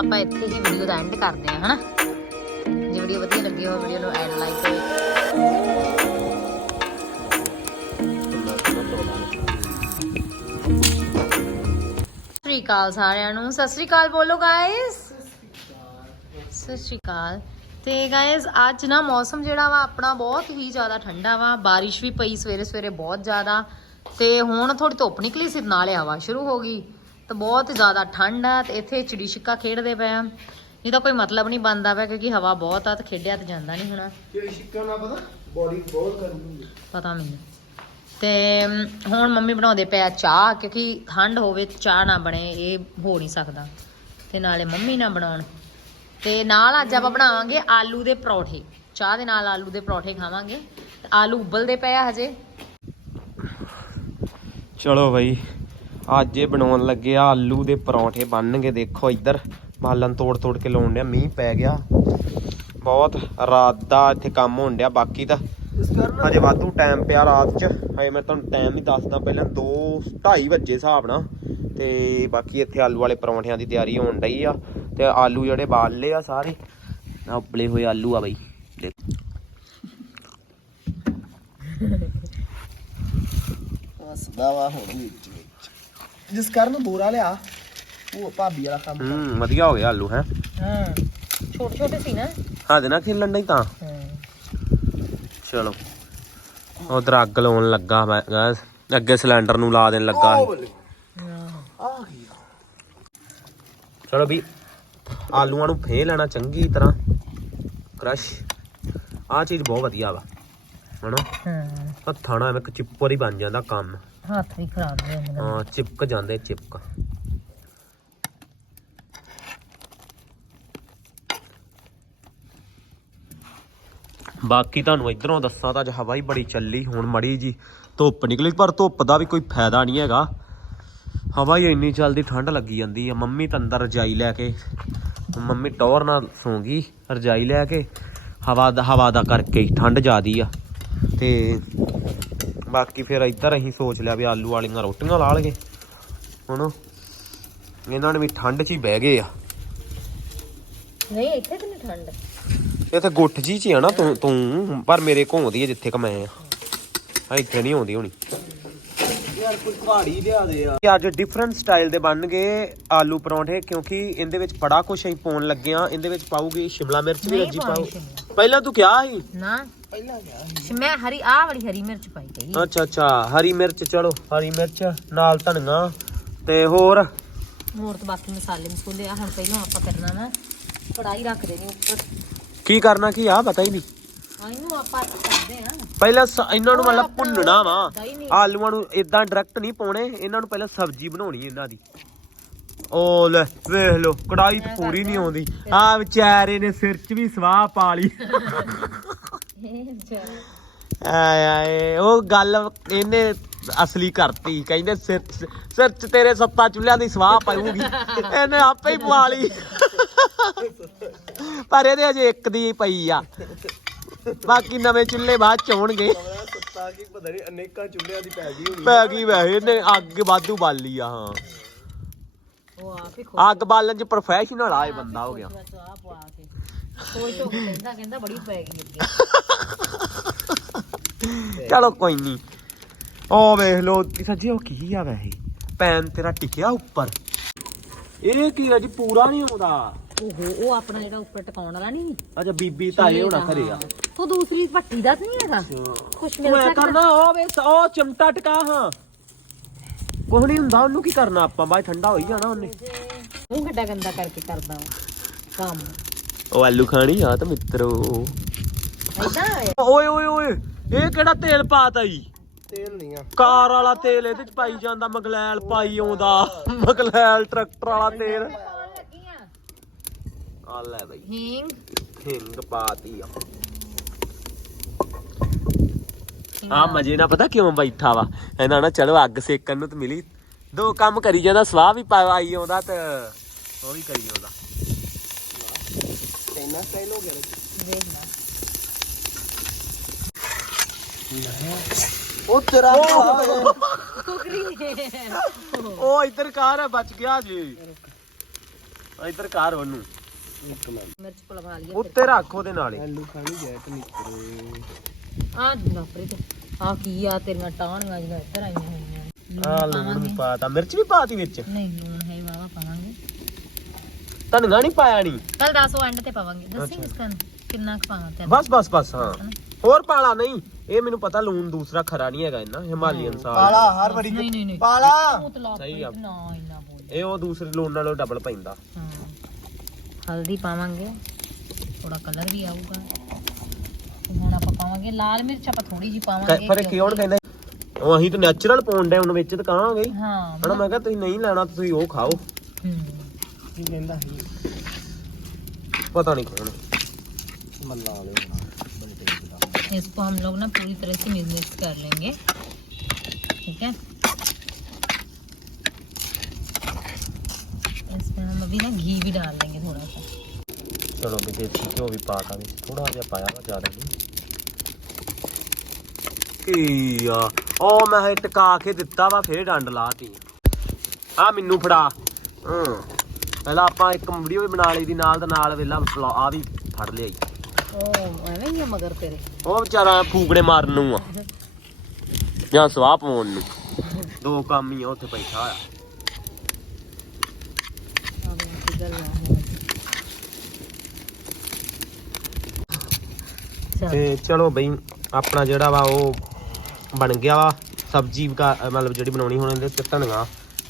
ਆਪਾਂ ਇੱਥੇ ਹੀ video the and ਕਰਦੇ ਹਾਂ, ਹਨਾ? ਜੇ ਵੀਡੀਓ ਵਧੀਆ ਲੱਗੀ ਹੋਵੇ ਵੀਡੀਓ ਨੂੰ ਐਡ ਲਾਈਕ ਸਤਿ ਸ਼੍ਰੀ ਅਕਾਲ ਸਾਰਿਆਂ ਨੂੰ। ਸਤਿ ਸ਼੍ਰੀ ਅਕਾਲ ਬੋਲੋ ਗਾਇਸ ਸਤਿ ਸ਼੍ਰੀ ਅਕਾਲ। ਤੇ ਗਾਇਸ ਅੱਜ ਨਾ ਮੌਸਮ ਜਿਹੜਾ ਵਾ, ਆਪਣਾ ਬਹੁਤ ਹੀ ਜ਼ਿਆਦਾ ਠੰਡਾ ਵਾ। ਬਾਰਿਸ਼ ਵੀ ਪਈ ਸਵੇਰੇ ਸਵੇਰੇ ਬਹੁਤ ਜ਼ਿਆਦਾ। ਤੇ ਹੁਣ ਥੋੜੀ ਧੁੱਪ ਨਿਕਲੀ ਸੀ ਨਾਲੇ ਹਵਾ ਸ਼ੁਰੂ ਹੋ ਗਈ। ਤੇ ਬਹੁਤ ਜ਼ਿਆਦਾ ਠੰਡ ਆ ਤੇ ਇੱਥੇ ਚਿੜੀ ਛਿੱਕਾ ਖੇਡਦੇ ਪਏ ਆ। ਇਹਦਾ ਕੋਈ ਮਤਲਬ ਨਹੀਂ ਬਣਦਾ ਪਿਆ ਕਿਉਂਕਿ ਹਵਾ ਬਹੁਤ ਆ ਤੇ ਖੇਡਿਆ ਤੇ ਜਾਂਦਾ ਨਹੀਂ ਹੁਣ। ਕਿ ਸ਼ਿੱਕਾ ਨਾ ਪਤਾ ਬੋਡੀ ਬਹੁਤ ਗਰਮ ਹੁੰਦੀ ਪਤਾ ਮੈਨੂੰ ਤੇ ਹੁਣ ਮੰਮੀ ਬਣਾਉਂਦੇ ਪਿਆ ਚਾਹ ਕਿਉਂਕਿ ਠੰਡ ਹੋਵੇ ਤੇ ਚਾਹ ਨਾ ਬਣੇ ਇਹ ਹੋ ਨਹੀਂ ਸਕਦਾ। ਤੇ ਨਾਲੇ ਮੰਮੀ ਨਾ ਬਣਾਉਣ। ਤੇ ਨਾਲ ਅੱਜ ਆਪਾਂ ਬਣਾਵਾਂਗੇ ਆਲੂ ਦੇ ਪਰੌਠੇ। ਚਾਹ ਦੇ ਨਾਲ ਆਲੂ ਦੇ ਪਰੌਠੇ ਖਾਵਾਂਗੇ। ਤੇ ਆਲੂ ਉਬਲਦੇ ਪਏ ਆ ਹਜੇ। ਚਲੋ ਬਈ ਅੱਜ ਇਹ ਬਣਾਉਣ ਲੱਗੇ ਆ ਆਲੂ ਦੇ ਪਰੌਂਠੇ ਬਣਨਗੇ ਦੇਖੋ ਇੱਧਰ। ਬਾਲਣ ਤੋੜ ਤੋੜ ਕੇ ਲਾਉਣ ਡਿਆ ਮੀਂਹ ਪੈ ਗਿਆ। ਬਹੁਤ ਰਾਤ ਦਾ ਇੱਥੇ ਕੰਮ ਹੋਣ ਡਿਆ ਬਾਕੀ ਤਾਂ ਹਜੇ ਵਾਧੂ ਟਾਈਮ ਪਿਆ ਰਾਤ 'ਚ। ਹਜੇ ਮੈਂ ਤੁਹਾਨੂੰ ਟਾਈਮ ਨਹੀਂ ਦੱਸਦਾ ਪਹਿਲਾਂ 2 2:30 ਵਜੇ ਹਿਸਾਬ ਨਾਲ। ਤੇ ਬਾਕੀ ਇੱਥੇ ਆਲੂ ਵਾਲੇ ਪਰੌਂਠਿਆਂ ਦੀ ਤਿਆਰੀ ਹੋਣ ਡਈ ਆ। ਤੇ ਆਲੂ ਜਿਹੜੇ ਬਾਲ ਲਏ ਆ ਸਾਰੇ ਉਬਲੇ ਹੋਏ ਆਲੂ ਆ ਬਈ। ਹੱਸਦਾ ਵਾ ਹੁਣ ਵਿੱਚ ਵਿੱਚ। ਜਿਸ ਕਾਰਨ ਬੋਰਾ ਲਿਆ ਉਹ ਭਾਬੀ ਵਾਲਾ ਕੰਮ ਹੂੰ ਵਧੀਆ ਹੋ ਗਿਆ ਆਲੂ ਹੈ? ਹਾਂ। ਛੋਟੇ ਛੋਟੇ ਸੀ ਨਾ। ਹਾਂ ਦੇ ਨਾ ਖੇਲਣ ਨਹੀਂ ਤਾਂ। ਹਾਂ। ਚਲੋ। ਉਧਰ ਅੱਗ ਲਾਉਣ ਲੱਗਾ ਮੈਂ ਗੈਸ ਅੱਗੇ ਸਿਲੰਡਰ ਨੂੰ ਲਾ ਦੇਣ ਲੱਗਾ। ਆ ਚਲੋ ਵੀ ਆਲੂਆਂ ਨੂੰ ਫੇ ਲੈਣਾ ਚੰਗੀ ਤਰ੍ਹਾਂ। ਕ੍ਰਸ਼। ਆ ਚੀਜ਼ ਬਹੁਤ ਵਧੀਆ ਵਾ। ਹਨਾ? ਹਾਂ। ਹੱਥਾਂ ਨਾਲ ਇੱਕ ਚਿੱਪਰ ਹੀ ਬਣ ਜਾਂਦਾ ਕੰਮ। ਹੱਥ ਵੀ ਖਰਾਬ ਹੋ ਜਾਂਦੇ ਨੇ। ਹਾਂ ਚਿਪਕ ਜਾਂਦੇ ਚਿਪਕ। ਬਾਕੀ ਤੁਹਾਨੂੰ ਇਧਰੋਂ ਦੱਸਾਂ ਤਾਂ ਅੱਜ ਹਵਾ ਹੀ ਬੜੀ ਚੱਲੀ ਹੁਣ ਮੜੀ ਜੀ ਧੁੱਪ ਨਿਕਲੀ ਪਰ ਧੁੱਪ ਦਾ ਵੀ ਕੋਈ ਫਾਇਦਾ ਨਹੀਂ ਹੈਗਾ। ਹਵਾ ਹੀ ਇੰਨੀ ਚੱਲਦੀ ਠੰਡ ਲੱਗੀ ਜਾਂਦੀ ਆ। ਮੰਮੀ ਤਾਂ ਅੰਦਰ ਰਜਾਈ ਲੈ ਕੇ ਮੰਮੀ ਟੌਰ ਨਾਲ ਸੌਂ ਗਈ ਰਜਾਈ ਲੈ ਕੇ। ਹਵਾ ਦਾ ਹਵਾ ਦਾ ਕਰਕੇ ਹੀ ਠੰਡ ਜ਼ਿਆਦੀ ਆ। ਤੇ ਬਾਕੀ ਫਿਰ ਇੱਧਰ ਅਸੀਂ ਸੋਚ ਲਿਆ ਵੀ ਆਲੂ ਵਾਲੀਆਂ ਰੋਟੀਆਂ ਲਾ ਲਗੇ ਹੁਣ ਇਹਨਾਂ ਨੇ ਵੀ ਠੰਡ 'ਚ ਹੀ ਬਹਿ ਗਏ ਆ। ਨਹੀਂ ਇੱਥੇ ਤੇ ਨਹੀਂ ਠੰਡ। ਤਾਂ ਗੁੱਠ ਜੀ 'ਚ ਹੀ ਆ ਨਾ ਤੂੰ ਤੂੰ ਪਰ ਮੇਰੇ ਆਉਂਦੀ ਹੈ ਜਿੱਥੇ ਕ ਮੈਂ ਆ। ਆ ਇੱਥੇ ਨਹੀਂ ਆਉਂਦੀ ਹੋਣੀ। ਯਾਰ ਕੋਈ ਪਹਾੜੀ ਲਿਆ ਦੇ ਆ। ਇਹ ਅੱਜ ਡਿਫਰੈਂਟ ਸਟਾਈਲ ਦੇ ਬਣਨਗੇ ਆਲੂ ਪਰੌਂਠੇ ਕਿਉਂਕਿ ਇਹਦੇ ਵਿੱਚ ਬੜਾ ਕੁਝ ਅਸੀਂ ਪਾਉਣ ਲੱਗੇ ਆ। ਇਹਦੇ ਵਿੱਚ ਪਾਉਗੀ ਸ਼ਿਮਲਾ ਮਿਰਚ ਵੀ ਰੱਜੀ ਪਾਓ। ਪਹਿਲਾਂ ਤੂੰ ਕਿਹਾ ਸੀ? ਨਾ। ਪਹਿਲਾਂ ਗਿਆ ਸੀ। ਮੈਂ ਹਰੀ ਆਹ ਵਾਲੀ ਹਰੀ ਮਿਰਚ ਪਾਈ ਗਈ ਅੱਛਾ ਅੱਛਾ ਹਰੀ ਮਿਰਚ ਚਲੋ ਹਰੀ ਮਿਰਚ ਨਾਲ ਧਨੀਆ ਤੇ ਹੋਰ? ਹੋਰ ਤਾਂ ਬਾਕੀ ਮਸਾਲੇ ਮਸੂਲੇ ਆ ਹੁਣ ਪਹਿਲਾਂ ਆਪਾਂ ਕਰਨਾ ਨਾ ਕੜਾਈ ਰੱਖ ਦੇਣੀ ਉੱਪਰ। ਕੀ ਕਰਨਾ ਕੀ ਆ ਪਤਾ ਹੀ ਨਹੀਂ। ਆ ਇਹਨੂੰ ਆਪਾਂ ਕਰਦੇ ਆ। ਪਹਿਲਾਂ ਸ- ਇਹਨਾਂ ਨੂੰ ਮਤਲਬ ਭੁੰਨਣਾ ਵਾ। ਦਹੀਂ ਨਹੀਂ। ਆਲੂਆਂ ਨੂੰ ਇਦਾਂ ਡਾਇਰੈਕਟ ਨਹੀਂ ਪਾਉਣੇ ਇਹਨਾਂ ਨੂੰ ਪਹਿਲਾਂ ਸਬਜ਼ੀ ਬਣਾਉਣੀ ਇਹਨਾਂ ਦੀ। ਓ ਲੈ ਵੇਖ ਲੋ ਕੜਾਈ ਤੇ ਪੂਰੀ ਨਹੀਂ ਆਉਂਦੀ। ਆ ਵਿਚਾਰੇ ਨੇ ਸਿਰ 'ਚ ਵੀ ਸਵਾਹ ਪਾ ਲਈ। ਆਏ ਆਏ ਉਹ ਗੱਲ ਇਹਨੇ ਅਸਲੀ ਕਰਤੀ ਕਹਿੰਦੇ ਸਿਰ ਸਿਰ 'ਚ ਤੇਰੇ ਸੱਤਾ ਚੁੱਲ੍ਹਿਆਂ ਦੀ ਸਵਾਹ ਪਾਊਗੀ ਇਹਨੇ ਆਪੇ ਹੀ ਪਵਾ ਲਈ। ਪਰ ਇਹਦੇ ਅਜੇ ਇੱਕ ਦੀ ਪਈ ਆ ਬਾਕੀ ਨਵੇਂ ਚੁੱਲ੍ਹੇ ਬਾਅਦ ਚ ਕਮਰਾ ਸੱਤਾ ਕੀ ਪਤਾ ਨਹੀਂ ਅਨੇਕਾਂ ਚੁੱਲ੍ਹਿਆਂ ਦੀ ਪੈ ਗਈ ਹੋਣੀ ਪੈ ਗਈ ਵੈਸੇ ਇਹਨੇ ਅੱਗ ਵਾਧੂ ਬਾਲੀ ਆ ਹਾਂ। ਉਹ ਆਪ ਹੀ ਅੱਗ ਬਾਲਣ ਚ ਪ੍ਰੋਫੈਸ਼ਨਲ ਆ ਇਹ ਬੰਦਾ ਹੋ ਗਿਆ। ਚਾਹ ਪਵਾ ਕੇ ਕੋਈ ਤੋਂ ਕਹਿੰਦਾ ਕਹਿੰਦਾ ਬੜੀ ਪੈ ਗਈ। ਅੱਗੇ ਚਲੋ ਕੋਈ ਨਹੀਂ ਉਹ ਵੇਖ ਲੋ ਸੱਜੇ ਉਹ ਕੀ ਆ ਵੈਸੇ? ਪੈਨ ਤੇਰਾ ਟਿਕਿਆ ਉੱਪਰ। ਇਹ ਕੀ ਆ ਜੀ ਪੂਰਾ ਨਹੀਂ ਆਉਂਦਾ? ਓਹੋ ਉਹ ਆਪਣਾ ਜਿਹੜਾ ਉੱਪਰ ਟਿਕਾਉਣ ਵਾਲਾ ਨਹੀਂ ਅੱਛਾ ਬੀਬੀ ਤਾਏ ਹੋਣਾ ਘਰੇ ਆ। ਉਹ ਦੂਸਰੀ ਭੱਟੀ ਦਾ ਤਾਂ ਨਹੀਂ ਹੈਗਾ? ਕੁਛ ਮਿਲ ਸਕਦਾ? ਕਰਨਾ ਉਹ ਵੇ ਉਹ ਚਮਟਾ ਟਿਕਾ ਹਾਂ। ਕੁਛ ਨਹੀਂ ਹੁੰਦਾ ਉਹਨੂੰ ਕੀ ਕਰਨਾ ਆਪਾਂ? 'ਚ ਠੰਡਾ ਹੋਈ ਜਾਣਾ ਉਹਨੇ। ਉਹ ਕਿੱਡਾ ਗੰਦਾ ਕਰਕੇ ਕਰਦਾ ਕੰਮ। ਉਹ ਆਲੂ ਖਾਣੀ ਆ ਤਾਂ ਮਿੱਤਰੋ। ਐਦਾਂ ਓਏ ਓਏ ਓਏ ਇਹ ਕਿਹੜਾ ਤੇਲ ਪਾਤਾ ਈ? ਤੇਲ ਨਹੀਂ ਆ। ਕਾਰ ਵਾਲਾ ਤੇਲ ਇਹਦੇ ਚ ਪਾਈ ਜਾਂਦਾ ਮਗਲੈਲ ਪਾਈ ਆਉਂਦਾ ਮਗਲੈਲ ਟਰੈਕਟਰ ਵਾਲਾ ਤੇਲ ਆ। ਲੈ ਬਈ। ਹਿੰਗ। ਹਿੰਗ ਪਾਤੀ ਆ। ਆ ਮਜੇ ਨਾਲ ਪਤਾ ਕਿਉਂ ਬੈਠਾ ਵਾ? ਇਹਨਾਂ ਨਾ ਚਲੋ ਅੱਗ ਸੇਕਣ ਨੂੰ ਤੇ ਮਿਲੀ। ਦੋ ਕੰਮ ਕਰੀ ਜਾਂਦਾ ਸਵਾਹ ਵੀ ਪਾਈ ਆਉਂਦਾ ਤੇ ਉਹ ਵੀ ਕਰੀ ਆਉਂਦਾ। ਇੰਨਾ ਸਟਾਈਲ ਹੋ ਗਿਆ ਰੇ ਦੇਖ ਨਾ ਉਹ ਤੇਰਾ ਕੁਕਰੀ ਉਹ ਇੱਧਰ ਕਾਰ ਹੈ ਬਚ ਗਿਆ ਜੀ। ਇੱਧਰ ਕਰ ਉਹਨੂੰ। ਇੱਕ ਮਿੰਟ ਮਿਰਚ ਪਲਵਾ ਲਈਏ ਉੱਤੇ ਰੱਖ ਉਹਦੇ ਨਾਲੇ ਆਲੂ ਖਾਣੀ ਜੈਟ ਨਿਕਰੇ ਆ ਲਾਪਰੇ ਤੇ। ਆ ਕੀ ਆ ਤੇਰੀਆਂ ਟਾਹਣੀਆਂ ਜਿਹੜੀਆਂ ਇੱਧਰ ਆਈਆਂ ਹੋਈਆਂ ਨੇ। ਆ ਲੂਣ ਵੀ ਪਾਤਾ। ਮਿਰਚ ਵੀ ਪਾਤੀ ਵਿੱਚ? ਨਹੀਂ ਧਨੀਆ ਨਹੀਂ ਪਾਇਆ ਨਹੀਂ ਕੱਲ ਦੱਸੋ ਐਂਡ ਤੇ ਪਾਵਾਂਗੇ। ਦੱਸੀ ਕਿਸ ਕਰਨ ਕਿੰਨਾ ਕੁ ਪਾਵਾਂ ਤੇ ਬਸ ਬਸ ਬਸ ਹਾਂ। ਹੋਰ ਪਾਲਾ ਨਹੀਂ। ਇਹ ਮੈਨੂੰ ਪਤਾ ਲੂਣ ਦੂਸਰਾ ਖਰਾ ਨਹੀਂ ਹੈਗਾ ਇੰਨਾ ਹਿਮਾਲੀਅਨ ਸਾਲ ਪਾਲਾ ਹਰ ਵਾਰੀ ਨਹੀਂ ਨਹੀਂ ਨਹੀਂ। ਪਾਲਾ। ਉਹ ਸਹੀ ਆ। ਨਾ ਇੰਨਾ ਬੋਲ। ਇਹ ਉਹ ਦੂਸਰੇ ਲੂਣ ਨਾਲੋਂ ਡਬਲ ਪੈਂਦਾ। ਹਾਂ। ਹਲਦੀ ਪਾਵਾਂਗੇ। ਥੋੜਾ ਕਲਰ ਵੀ ਆਊਗਾ। ਤੇ ਹੁਣ ਆਪਾਂ ਪਾਵਾਂਗੇ ਲਾਲ ਮਿਰਚ ਆਪਾਂ ਥੋੜੀ ਜੀ ਪਾਵਾਂਗੇ ਪਰ ਕੀ ਹੁਣ ਕਹਿੰਦੇ? ਉਹ ਅਸੀਂ ਤਾਂ ਨੈਚੁਰਲ ਪਾਉਣ ਦੇ ਹੁਣ ਵਿੱਚ ਤਾਂ ਕਹਾਂਗੇ। ਹੀ। ਹਾਂ ਹਣਾ ਮੈਂ ਕਿਹਾ ਤੁਸੀਂ ਨਹੀਂ ਲੈਣਾ ਤੁਸੀਂ ਉਹ ਖਾਓ। ਹੂੰ। ਕੀ ਕਹਿੰਦਾ ਸੀ ਪਤਾ ਨਹੀਂ ਕੌਣ ਮੱਲਾ ਵਾਲੇ ਬੜੇ ਟੇਸਟੀ ਦਾ इसको हम लोग ना पूरी तरह से मिक्स कर लेंगे ठीक है इसमें हम अभी ना घी भी डाल देंगे थोड़ा सा ਚਲੋ ਵੀ ਦੇਸੀ ਘਿਓ ਵੀ ਪਾਤਾ ਵਿੱਚ ਥੋੜਾ ਜਿਹਾ ਪਾਇਆ ਵਾ ਜ਼ਿਆਦਾ ਨਹੀਂ ਕੀ ਆ ਉਹ ਮੈਂ ਇਹ ਟਕਾ ਕੇ ਦਿੱਤਾ ਵਾ ਫੇਰ ਡੰਡ ਲਾਤੀ ਆ ਮੈਨੂੰ ਫੜਾ ਹਾਂ ਪਹਿਲਾਂ ਆਪਾਂ ਇੱਕ ਵੀਡੀਓ ਵੀ ਬਣਾ ਲਈ ਦੀ ਨਾਲ ਦਾ ਨਾਲ ਵੇਲਾ ਆ ਵੀ ਫੜ ਲਿਆ ਉਹ ਵਿਚਾਰਾ ਫੂਕੜੇ ਮਾਰਨ ਨੂੰ ਆ। ਜਾਂ ਸਵਾਹ ਪਾਉਣ ਨੂੰ। ਦੋ ਕੰਮ ਹੀ ਉੱਥੇ ਬੈਠਾ ਆ ਤੇ ਚਲੋ ਬਈ ਆਪਣਾ ਜਿਹੜਾ ਵਾ ਉਹ ਬਣ ਗਿਆ ਵਾ। ਸਬਜੀ ਮਤਲਬ ਜਿਹੜੀ ਬਣਾਉਣੀ ਹੋਣੀ ਦੇ ਚਿੱਤਣੀਆਂ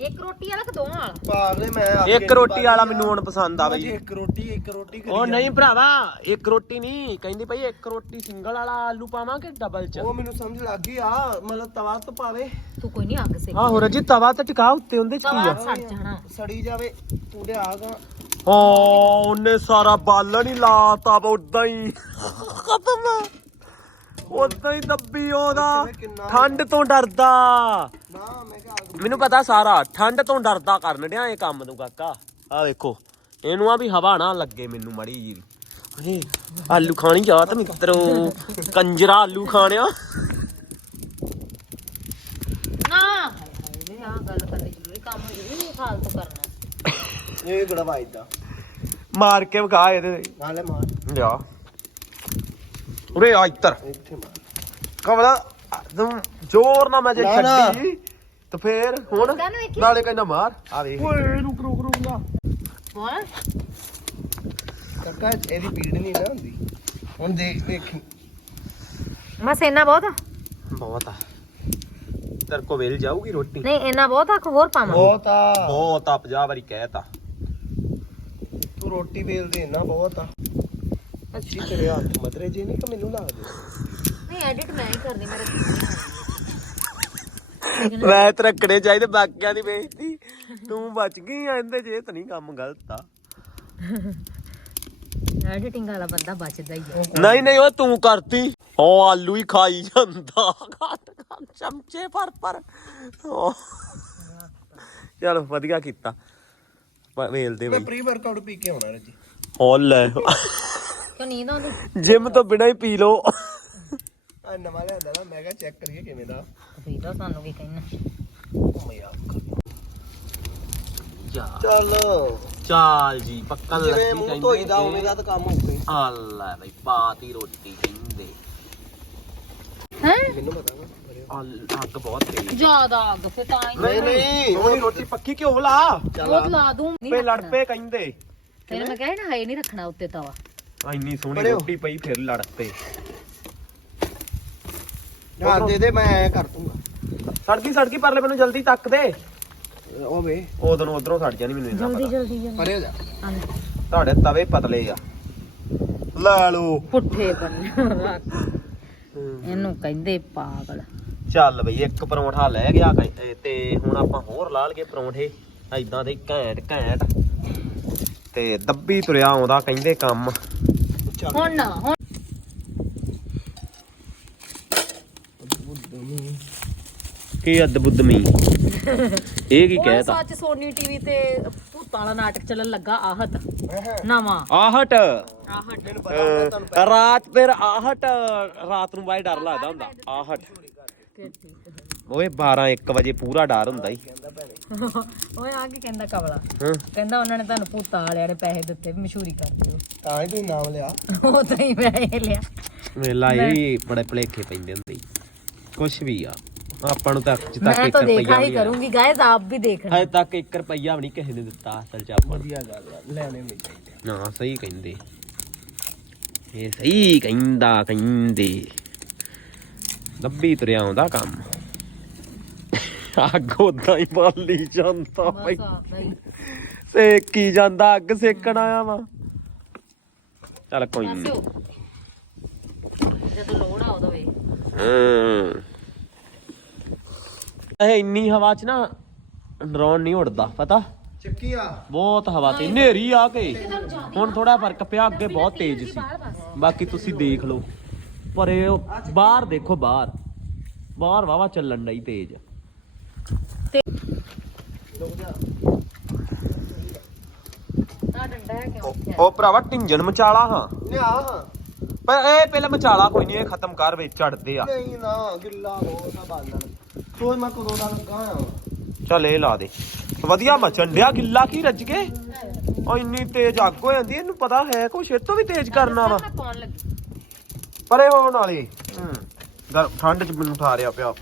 ਇੱਕ ਰੋਟੀ ਵਾਲਾ ਕਿ ਦੋਵਾਂ ਵਾਲਾ। ਪਾਗਲੇ ਮੈਂ ਅੱਗੇ ਇੱਕ ਰੋਟੀ ਵਾਲਾ ਮੈਨੂੰ ਹੁਣ ਪਸੰਦ ਆ ਭਾਜੀ ਬਈ ਇੱਕ ਰੋਟੀ ਇੱਕ ਰੋਟੀ ਕਰੀ ਉਹ ਨਹੀਂ ਭਰਾਵਾ ਇੱਕ ਰੋਟੀ ਨਹੀਂ। ਕਹਿੰਦੀ ਭਾਈ ਇੱਕ ਰੋਟੀ ਸਿੰਗਲ ਵਾਲਾ ਆਲੂ ਪਾਵਾਂਗੇ ਡਬਲ ਚ। ਉਹ ਮੈਨੂੰ ਸਮਝ ਲੱਗ ਗਈ ਆ ਮਤਲਬ ਤਵਾ ਤੋਂ ਪਾਵੇ। ਤੂੰ ਕੋਈ ਨਹੀਂ ਅੱਗ ਸੇ ਹਾਂ ਹੋਰ ਜੀ ਤਵਾ ਤੇ ਟਿਕਾ ਉੱਤੇ ਉਹਦੇ ਚ ਕੀ ਆ? ਸੜ ਜਾਣਾ। ਸੜੀ ਜਾਵੇ ਤੂੰ ਲਿਆਗਾ ਓ ਉਹਨੇ ਸਾਰਾ ਬਾਲਣ ਹੀ ਲਾਤਾ ਵਾ ਉਦਾਂ ਹੀ। ਖਤਮ। ਉਦਾਂ ਹੀ ਦੱਬੀ ਉਹਦਾ। ਕਿੰਨਾ ਠੰਡ ਤੋਂ ਡਰਦਾ। ਨਾ ਮੈਂ ਮੈਨੂੰ ਪਤਾ ਸਾਰਾ ਠੰਡ ਤੋਂ ਡਰਦਾ ਕਰਨ ਡਿਆ ਇਹ ਕੰਮ ਨੂੰ ਕਾਕਾ। ਆ ਵੇਖੋ ਇਹਨੂੰ ਆ ਵੀ ਹਵਾ ਨਾ ਲੱਗੇ ਮੈਨੂੰ ਮੜੀ ਜੀ। ਅਰੇ ਆਲੂ ਖਾਣੀ ਜਾ ਤੇ ਮਿੱਤਰੋ ਕੰਜਰਾ ਆਲੂ ਖਾਣਿਆ। ਨਾ। ਹਾਏ ਹਾਏ ਆ ਗੱਲ ਕਰਨੀ ਜ਼ਰੂਰੀ ਕੰਮ ਜ਼ਰੂਰੀ ਨਹੀਂ ਫਾਲਤੂ ਕਰਨਾ ਇਹ ਗੜਾ ਵਾਇਦਾ ਮਾਰ ਕੇ ਵਿਖਾ ਇਹਦੇ। ਨਾਲੇ ਮਾਰ। ਲਿਆ ਉਰੇ ਆ ਇੱਧਰ। ਇੱਥੇ ਮਾਰ। ਕਮਲਾ ਤੂੰ ਜ਼ੋਰ ਨਾ ਮੈਂ ਜੇ। ਛੱਡੀ। ਤੇ ਫੇਰ ਹੁਣ ਵੇਖੀ? ਨਾਲੇ ਕਹਿੰਦਾ ਮਾਰ। ਆ ਵੇਖ। ਓਏ ਰੁਕ ਰੁਕ ਰੁਕ ਨਾ ਹੋਰ ਕਾਕਾ ਇਹਦੀ ਪੀੜ ਨਹੀਂ ਨਾ ਹੁੰਦੀ। ਹੁਣ ਦੇਖ ਦੇਖੀ। ਬਸ ਇੰਨਾ ਬਹੁਤ ਆ? ਬਹੁਤ ਆ। ਤੇਰੇ ਕੋ ਵੇਲ ਜਾਊਗੀ ਰੋਟੀ? ਨਹੀਂ ਇੰਨਾ ਬਹੁਤ ਆ ਕਿ ਹੋਰ ਪਾਵਾਂ? ਬਹੁਤ ਆ। ਬਹੁਤ ਆ 50 ਵਾਰੀ ਕਹਿਤਾ ਤੂੰ। ਰੋਟੀ ਵੇਲ ਦੇ ਨਾ ਬਹੁਤ ਆ। ਅੱਛੀ। ਤੇਰੇ ਹੱਥ ਮਦਰੇ ਜੇ ਨਹੀਂ ਕਿ ਮੈਨੂੰ ਲਾ ਦੇ ਨਹੀਂ ਐਡਿਟ ਮੈਂ ਹੀ ਕਰਨੀ ਮੇਰੇ ਵੈਤ ਰੱਖਣੇ ਚਾਹੀਦੇ ਬਾਕੀਆਂ ਦੀ ਬੇਇੱਜ਼ਤੀ। ਤੂੰ ਬਚ ਗਈ ਆ ਇਹਦੇ ਇਹ ਤਾਂ ਨਹੀਂ ਕੰਮ ਗਲਤ ਆ। ਐਡੀਟਿੰਗ ਵਾਲਾ ਬੰਦਾ ਬਚਦਾ ਹੀ ਆ। ਨਹੀਂ ਨਹੀਂ ਉਹ ਤੂੰ ਕਰਤੀ। ਉਹ ਆਲੂ ਹੀ ਖਾਈ ਜਾਂਦਾ। ਘੱਟ ਘੱਟ ਚਮਚੇ ਪਰ ਪਰ। ਚਲੋ ਵਧੀਆ ਕੀਤਾ। ਵੇਲਦੇ ਮੈਂ ਬਈ। ਪ੍ਰੀ ਵਰਕਆਊਟ ਪੀ ਕੇ ਆਉਣਾ ਰੱਜੀ। ਹੋ ਲੈ। ਕਿਉਂ ਨੀਂਦ ਆਉਂਦੀ? ਜਿਮ ਤੋਂ ਬਿਨਾਂ ਹੀ ਪੀ ਲੋ ਆ ਨਵਾਂ ਲਿਆਂਦਾ ਨਾ ਮੈਂ ਕਿਹਾ ਚੈੱਕ ਕਰੀਏ ਕਿਵੇਂ ਦਾ। ਪੀਦਾ ਸਾਨੂੰ ਕੀ ਕਹਿਣਾ ਉਹ ਯਾਰ ਚੱਲ। ਚਾਲ ਜੀ ਪੱਕਾ ਲੱਗੀ ਜਿਵੇਂ ਮੂੰਹ ਧੋਈਦਾ ਉਵੇਂ ਦਾ ਤਾਂ ਕੰਮ ਹੋ ਗਈ ਆ ਲੈ ਬਈ ਪਾਤੀ ਰੋਟੀ ਕਹਿੰਦੇ। ਹੈ? ਮੈਨੂੰ ਪਤਾ ਨਾ ਆ ਅੱਗ ਬਹੁਤ ਤੇਜ਼ ਜ਼ਿਆਦਾ ਅੱਗ ਫੇ ਤਾਂ ਹੀ ਨਹੀਂ ਨਹੀਂ ਉਹਦੀ ਰੋਟੀ ਪੱਕੀ ਕਿਉਂ ਲਾ? ਬਹੁਤ ਲਾ ਦੂੰ ਨਹੀਂ ਪੇ ਲੜ ਰੱਖਣਾ। ਪਏ ਕਹਿੰਦੇ। ਮੈਂ ਕਿਹਾ ਨਾ ਹਾਈ ਨਹੀਂ ਰੱਖਣਾ ਉੱਤੇ ਤਵਾ। ਆ ਇੰਨੀ ਸੋਹਣੀ। ਰੋਟੀ ਪਈ ਫਿਰ ਲੜ ਪਏ। ਹਾਂ ਦੇ ਦੇ ਮੈਂ ਐਂ ਕਰ ਦੂੰਗਾ। ਸੜਕੀ ਸੜਕੀ ਪਰਲੇ ਮੈਨੂੰ ਜਲਦੀ ਤੱਕ ਦੇ। ਉਹ ਵੇ। ਉਦੋਂ ਉਧਰੋਂ ਸੜ ਜਾਣੀ ਮੈਨੂੰ ਇੰਨਾ ਜਲਦੀ ਪਤਾ। ਜਲਦੀ ਜਲਦੀ। ਪਰੇ ਹੋ ਜਾ। ਹਾਂਜੀ। ਤੁਹਾਡੇ ਤਵੇ ਪਤਲੇ ਆ। ਲੈ ਲਓ। ਪੁੱਠੇ ਬੰਨੇ ਇਹਨੂੰ ਕਹਿੰਦੇ ਪਾਗਲ। ਚੱਲ ਬਈ ਇੱਕ ਪਰੌਂਠਾ ਲੈ ਗਿਆ ਤੇ ਹੁਣ ਆਪਾਂ ਹੋਰ ਲਾ ਲਈਏ ਪਰੌਂਠੇ। ਐਦਾਂ ਦੇ ਘੈਂਟ ਘੈਂਟ। ਤੇ ਦੱਬੀ ਤੁਰਿਆ ਆਉਂਦਾ ਕਹਿੰਦੇ ਕੰਮ। ਹੁਣ ਨਾ ਹੁਣ ਕੀ ਅਦਬੁੱਧ ਮੀ ਇਹ ਕੀ ਉਹ ਕਹਿਤਾ? ਸੱਚ ਸੋਨੀ ਟੀਵੀ ਤੇ ਭੂਤਾਂ ਵਾਲਾ ਨਾਟਕ ਚੱਲਣ ਲੱਗਾ ਆਹਟ ਨਵਾਂ। ਆਹਟ। ਆਹਟ। ਮੈਨੂੰ ਪਤਾ ਹੁੰਦਾ ਤੁਹਾਨੂੰ ਅਹ ਰਾਤ ਫਿਰ ਆਹਟ ਰਾਤ ਨੂੰ ਬਾਈ ਡਰ ਲੱਗਦਾ ਹੁੰਦਾ ਆਹਟ ਓਏ 12 1 ਵਜੇ ਪੂਰਾ ਡਰ ਹੁੰਦਾ ਹੀ ਓਏ ਆ ਕੀ ਕਹਿੰਦਾ ਕਵਲਾ? ਹਾਂ। ਕਹਿੰਦਾ ਉਹਨਾਂ ਨੇ ਤੁਹਾਨੂੰ ਭੂਤਾਂ ਵਾਲਿਆਂ ਨੇ ਪੈਸੇ ਦਿੱਤੇ ਵੀ ਮਸ਼ਹੂਰੀ ਕਰ ਦਿਓ। ਤਾਂ ਹੀ ਤੁਸੀਂ ਨਾਮ ਲਿਆ। ਉਹ ਤਾਂ ਹੀ ਪੈਸੇ ਲਿਆ। ਮੇਲਾ ਇਹ ਵੀ ਬੜੇ ਭਲੇਖੇ ਪੈਂਦੇ ਹੁੰਦੇ ਈ। ਕੁਛ ਵੀ ਆ। ਆਪਾਂ ਨੂੰ ਤਾਂ ਅੱਜ ਤੱਕ ਮੈਂ 1 ਤਾਂ ਰੁਪਈਆ ਦੇਖਾ ਵੀ ਹੀ ਨਹੀਂ ਕਰੂੰਗੀ ਗਾਇਜ਼ ਆਪ ਵੀ ਦੇਖਣਾ ਹਜੇ ਤੱਕ 1 ਰੁਪਈਆ ਵੀ ਨਹੀਂ ਕਿਸੇ ਨੇ ਦਿੱਤਾ ਅਸਲ ਚ ਆਪਾਂ ਨੂੰ। ਵਧੀਆ ਗੱਲ ਆ ਲੈਣੇ ਨਹੀਂ ਚਾਹੀਦੇ ਨਾ ਸਹੀ ਕਹਿੰਦੇ। ਇਹ ਸਹੀ ਕਹਿੰਦਾ ਕਹਿੰਦੇ। ਦੱਬੀ ਤੁਰਿਆ ਆਉਂਦਾ ਕੰਮ। ਅੱਗ ਉਦਾਂ ਹੀ ਬਾਲੀ ਜਾਂਦਾ ਬਈ। ਬਸ ਸੇਕੀ ਜਾਂਦਾ ਅੱਗ ਸੇਕਣ ਆਇਆ ਵਾ। ਚੱਲ ਕੋਈ ਨਹੀਂ ਪਾਸਿਓ ਜਦੋਂ ਲੋੜ ਆ ਉਦੋਂ ਵੇ ਹਮ। ਇਹ ਇੰਨੀ ਹਵਾ ਚ ਨਾ ਡਰੋਨ ਨਹੀਂ ਉੜਦਾ ਪਤਾ? ਚੱਕੀ ਆ। ਬਹੁਤ ਹਵਾ ਤੇ ਹਨੇਰੀ ਆ ਕੇ। ਹੁਣ ਥੋੜਾ ਫ਼ਰਕ ਪਿਆ ਅੱਗੇ ਬਹੁਤ ਤੇਜ਼ ਸੀ। ਬਾਕੀ ਤੁਸੀਂ ਦੇਖ ਲਓ। ਪਰ ਇਹ ਬਾਹਰ ਦੇਖੋ ਬਾਹਰ। ਬਾਹਰ ਵਾਵਾ ਚੱਲਣ ਡਈ ਤੇਜ਼। ਉਹ ਭਰਾਵਾ ਢਿੰਜਣ ਮਚਾਲਾ ਹਾਂ। ਪਰ ਇਹ ਪਹਿਲਾਂ ਮਚਾਲਾ ਕੋਈ ਨਹੀਂ ਇਹ ਖਤਮ ਕਰ ਵਿੱਚ ਚੜਦੇ ਆ। ਨਹੀਂ ਨਾ ਗਿੱਲਾ ਹੋ ਨਾ ਬਾਲਣ। ਸੋਚ ਮੈਂ ਕਦੋਂ ਦਾ ਲੱਗਾ ਆ। ਚੱਲ ਇਹ ਲਾ ਦੇ। ਵਧੀਆ ਮਚਣ ਡਿਆ ਗਿੱਲਾ ਕੀ ਰੱਜ ਕੇ? ਉਹ ਇੰਨੀ ਤੇਜ਼ ਅੱਗ ਹੋ ਜਾਂਦੀ ਇਹਨੂੰ ਪਤਾ ਹੈ ਕੁਛ ਇਹ ਤੋਂ ਵੀ ਤੇਜ਼ ਕਰਨਾ ਵਾ। ਮੈਂ ਪਾਉਣ ਲੱਗੀ। ਪਰੇ ਹੋਣ ਵਾਲੇ ਗਰ ਠੰਡ ਚ ਮੈਨੂੰ ਠਾਰਿਆ ਪਿਆ।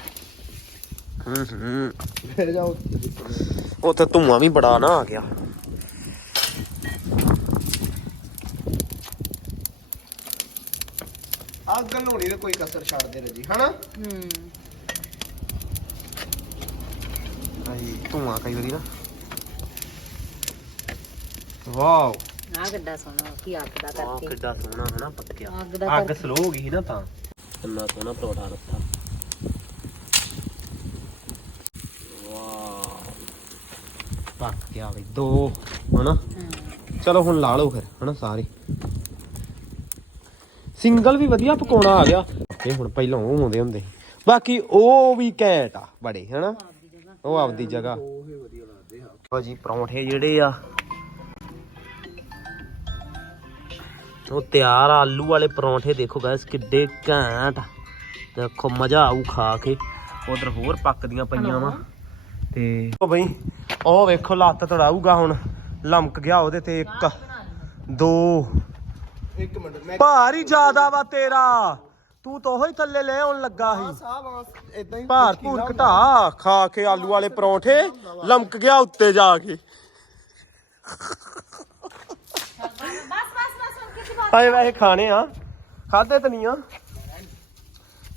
ਹੂੰ ਹੂੰ। ਫਿਰ ਜਾਓ ਉੱਥੇ। ਧੂਆਂ ਵੀ ਬੜਾ ਨਾ ਆ ਗਿਆ। ਅੱਗ ਲਾਉਣੀ ਤੇ ਕੋਈ ਕਸਰ ਛੱਡਦੇ ਰਜੀ ਹਨਾ? ਹੂੰ। ਧੂਆਂ ਕਈ ਵਾਰੀ ਨਾ। ਵਾਓ। ਆ ਗੱਡਾ ਸੋਹਣਾ ਕੀ ਅੱਗ ਦਾ ਵਾਹ ਕਰਕੇ। ਕਿੱਡਾ ਸੋਹਣਾ ਹਨਾ ਪੱਕਿਆ ਅੱਗ ਦਾ ਅੱਗ ਕਰਕੇ। ਸਲੋ ਹੋ ਗਈ ਸੀ ਨਾ ਤਾਂ। ਕਿੰਨਾ ਸੋਹਣਾ ਪਰੌਠਾ ਰੱਖਾ ਵਾਓ। ਪੱਕ ਗਿਆ ਬਈ ਦੋ ਹਨਾ। ਹੂੰ। ਚਲੋ ਹੁਣ ਲਾ ਲਓ ਫਿਰ ਹਨਾ ਸਾਰੇ। ਸਿੰਗਲ ਵੀ ਵਧੀਆ ਪਕਾਉਣਾ ਆ ਗਿਆ। ਇਹ ਹੁਣ ਪਹਿਲਾਂ ਉਹ ਆਉਂਦੇ ਹੁੰਦੇ ਸੀ। ਬਾਕੀ ਉਹ ਵੀ ਘੈਂਟ ਆ ਬੜੇ ਹਨਾ। ਉਹ ਆਪਦੀ ਜਗ੍ਹਾ। ਭਾਜੀ ਪਰੌਂਠੇ ਜਿਹੜੇ ਆ ਉਹ ਤਿਆਰ ਆਲੂ ਵਾਲੇ ਪਰੌਂਠੇ ਦੇਖੋ ਗਾਇਸ ਕਿੱਡੇ ਘੈਂਟ। ਦੇਖੋ ਮਜ਼ਾ ਆਊ ਖਾ ਕੇ। ਉਧਰ ਹੋਰ ਪੱਕਦੀਆਂ ਪਈਆਂ ਵਾ। ਤੇ ਉਹ ਬਈ ਉਹ ਵੇਖੋ ਲੱਤ ਤੜਾਊਗਾ ਹੁਣ। ਲਮਕ ਗਿਆ ਉਹਦੇ ਤੇ ਇੱਕ ਦੋ। ਇੱਕ ਮਿੰਟ ਭਾਰ ਜ਼ਿਆਦਾ ਵਾ ਤੇਰਾ। ਤੂੰ ਤਾਂ ਉਹ ਹੀ ਥੱਲੇ ਲੈ ਆਉਣ ਲੱਗਾ ਸੀ। ਇਦਾਂ ਹੀ ਭਾਰ ਭੂਰ ਘਟਾ ਖਾ ਕੇ ਆਲੂ ਵਾਲੇ ਪਰੌਂਠੇ ਲਮਕ ਗਿਆ ਉੱਤੇ ਜਾ ਕੇ। ਹਾਏ ਵੈਸੇ ਖਾਣੇ ਆ। ਖਾਦੇ ਤਾਂ ਨਹੀਂ ਆ।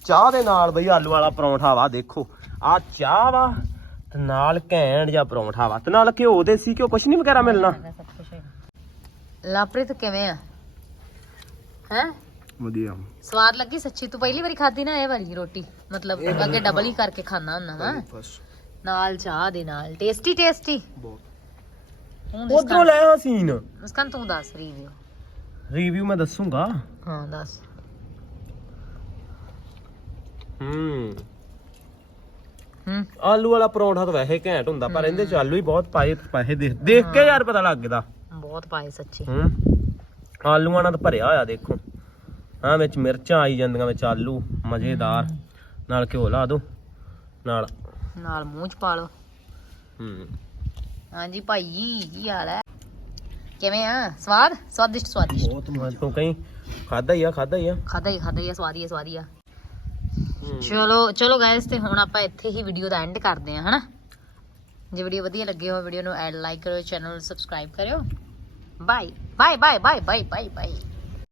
ਚਾਹ ਦੇ ਨਾਲ ਬਈ ਆਲੂ ਵਾਲਾ ਪਰੌਂਠਾ ਵਾ ਦੇਖੋ। ਆ ਚਾਹ ਵਾ ਤੇ ਨਾਲ ਘੈਂਟ ਜਾਂ ਪਰੌਂਠਾ ਵਾ। ਤੇ ਨਾਲ ਘਿਓ ਦੇਸੀ ਘਿਓ ਕੁਛ ਨਹੀਂ ਵਗੈਰਾ ਮਿਲਣਾ। ਲਾਪ੍ਰਿਤ ਕਿਵੇਂ ਆ? ਹੈ? ਵਧੀਆ। ਸਵਾਦ ਲੱਗੀ ਸੱਚੀ? ਤੂੰ ਪਹਿਲੀ ਵਾਰੀ ਖਾਧੀ ਨਾ ਇਹ ਵਾਲੀ ਰੋਟੀ। ਮਤਲਬ ਅੱਗੇ ਡਬਲ ਹੀ ਕਰਕੇ ਖਾਣਾ ਹੁੰਦਾ ਵਾ ਬਸ ਨਾਲ ਚਾਹ ਦੇ ਨਾਲ। ਟੇਸਟੀ ਟੇਸਟੀ ਬਹੁਤ। ਉਧਰੋਂ ਲੈ ਆ ਸੀਨ। ਮੁਸਕਾਨ ਤੂੰ ਦੱਸ ਰਿਵਿਊ ਰਿਵਿਊ ਮੈਂ ਦੱਸੂਗਾ। ਹਾਂ ਦੱਸ। ਹੂੰ। ਹੂੰ। ਆਲੂ ਵਾਲਾ ਪਰੌਂਠਾ ਤਾਂ ਵੈਸੇ ਘੈਂਟ ਹੁੰਦਾ ਪਰ ਇਹਦੇ ਚ ਆਲੂ ਹੀ ਬਹੁਤ ਪਾਏ ਪੈਸੇ ਦੇਖ ਦੇਖ ਕੇ ਯਾਰ ਪਤਾ ਲੱਗਦਾ ਬਹੁਤ ਪਾਏ ਸੱਚੀ। ਹੂੰ। ਆਲੂਆਂ ਨਾਲ ਤਾਂ ਭਰਿਆ ਹੋਇਆ ਦੇਖੋ। ਹਾਂ ਵਿੱਚ ਮਿਰਚਾਂ ਆਈ ਜਾਂਦੀਆਂ ਵਿੱਚ ਆਲੂ ਮਜ਼ੇਦਾਰ। ਨਾਲ ਘਿਓ ਲਾ ਦੋ ਨਾਲ। ਨਾਲ ਮੂੰਹ ਚ ਪਾ ਲਓ। ਹੂੰ। ਹਾਂਜੀ ਭਾਈ ਕੀ ਹਾਲ ਹੈ? ਕਿਵੇਂ ਆ? ਸਵਾਦ? ਸਵਾਦਿਸ਼ਟ ਸਵਾਦਿਸ਼ਟ। ਬਹੁਤ ਮਜ਼ਾ। ਤੂੰ ਕਹੀਂ ਖਾਦਾ ਹੀ ਆ ਖਾਦਾ ਹੀ ਆ? ਖਾਦਾ ਹੀ ਖਾਦਾ ਹੀ ਆ ਸਵਾਦੀ ਆ ਸਵਾਦੀ ਆ। ਚਲੋ ਚਲੋ ਗਾਇਸ ਤੇ ਹੁਣ ਆਪਾਂ ਇੱਥੇ ਹੀ ਵੀਡੀਓ ਦਾ ਐਂਡ ਕਰਦੇ ਹਾਂ ਹਨਾ? ਜੇ ਵੀਡੀਓ ਵਧੀਆ ਲੱਗੀ ਹੋਵੇ ਵੀਡੀਓ ਨੂੰ ਐਡ ਲਾਈਕ ਕਰੋ ਚੈਨਲ ਨੂੰ ਸਬਸਕ੍ਰਾਈਬ ਕਰਿਓ। Bye bye bye bye bye bye bye